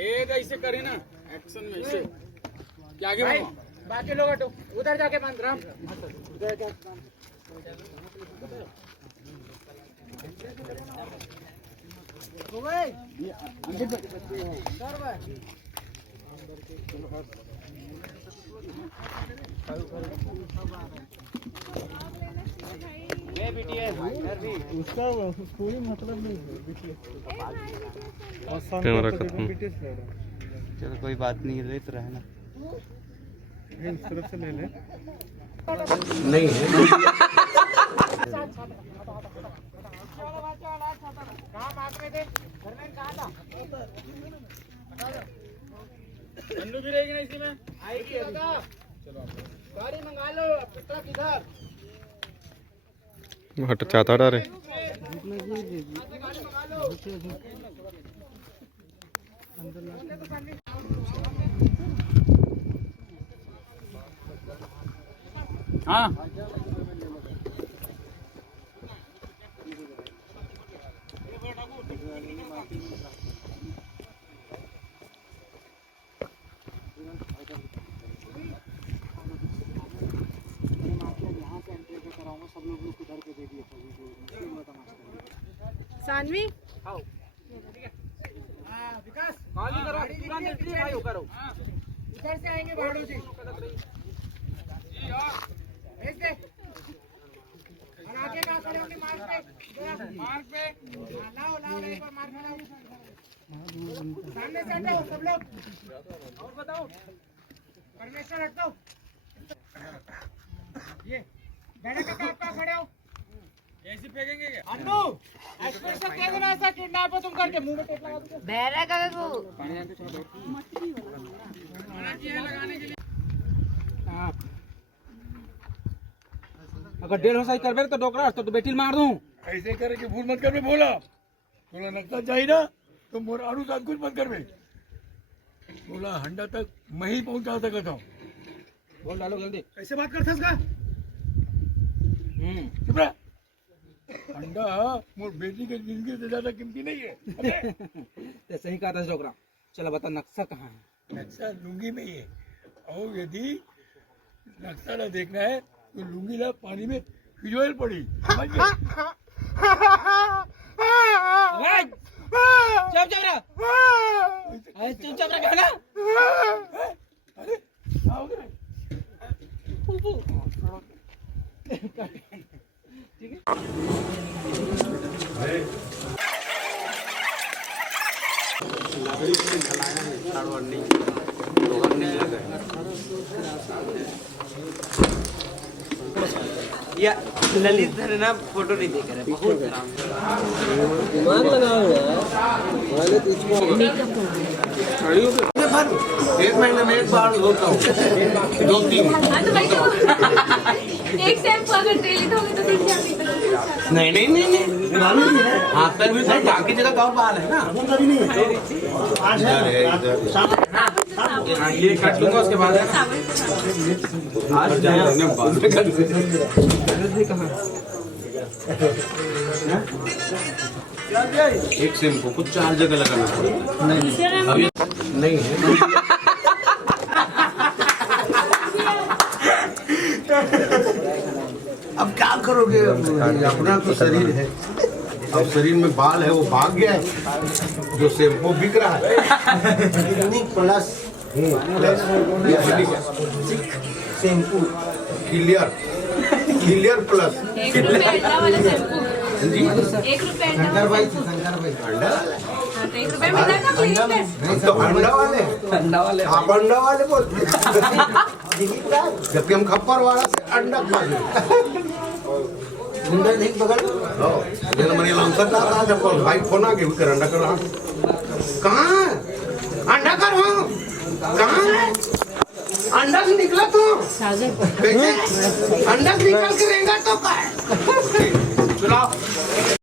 एक ऐसे करे ना एक्शन में ऐसे क्या आगे भाई बढ़ो। बाकी लोग हटो, उधर जाके बंद राम उधर जा। हो गए सर भाई ये बीटीएस इधर भी उसका कोई मतलब नहीं है बीटीएस कैमरा खत्म। बीटीएस ले रहा चलो कोई बात नहीं, लेते रहे ना। है इस तरफ से ले ले नहीं है। कहाँ मार रहे थे घर में कहाँ था बंदू भी रहेगी ना इसी में। आएगी अभी। चलो गाड़ी मंगा लो ट्रक इधर हट चाहता डा रे गाड़ी मंगा लो हाँ सानवी विकास खाली करो पूरा निर्णय भाई हो करो। इधर से आएंगे भाड़ू जी भेज दे और आगे कहाँ खड़े होंगे मार्ग पे मार्ग पे लाओ लाओ एक बार मार्ग लाओ सामने से हटो सब लोग और बताओ परमेश्वर हट दो ये बैठे का कहाँ खड़े हो ऐसे फेंकेंगे क्या? अन्नू एक्सप्रेशन कह देना ऐसा किडनैप हो तुम करके मुंह में टेप लगा दो बहरा का को लगाने के लिए अगर 1.5 सही कर तो डोकरा तो बेटी मार दूं ऐसे करे कि भूल मत कर में बोला बोला नक्शा चाहिए ना तो मोर आरू साथ कुछ मत कर में बोला हंडा तक मैं ही पहुंचा सकता हूँ। बोल डालो जल्दी ऐसे बात करता का चुप रहा। अंडा मोर बेटी के जिंदगी से ज्यादा कीमती नहीं है। ते सही कहा था डोकरा चलो बता नक्शा कहाँ है नक्शा लुंगी में ही है और यदि नक्शा ना देखना है तो लुंगी ला पानी में भिजोल पड़ी समझ गए? चुप रहा चुप रहा ना अरे आओ गए। या ललित सर ना फोटो नहीं देख रहे, बहुत दिमाग लगा हुआ है ललित इसको एक महीने में एक बार धोता हूँ, 2-3। एक शैम्पू अगर डेली धोगे तो दिख जाएगी नहीं नहीं नहीं नहीं, हाथ पैर भी सर बाकी जगह कहाँ बाल है ना। ये काट लूंगा उसके बाद है ना। आज जाने बाद में कर एक शैम्पू को 4 जगह लगाना पड़ेगा। नहीं है अब क्या करोगे, अपना तो शरीर है। अब शरीर में बाल है वो भाग गया है, जो शैम्पू बिक रहा है प्लस शैम्पू क्लियर प्लस वाला शैम्पू जी 1 रुपए शंकर भाई हाँ, तो 1 रुपए मिला था तो अंडा वाले आप अंडा वाले बोलते हैं। जबकि हम खप्पर वाला से अंडा खा गए। अंडा नहीं बगल जरा मैंने लांसर डाला था जब भाई फोन आ गया फिर अंडा कर रहा कहाँ अंडा कर हो कहाँ अंडा से निकला तो कैसे अंडा से निकल के रहेगा तो क्या चलो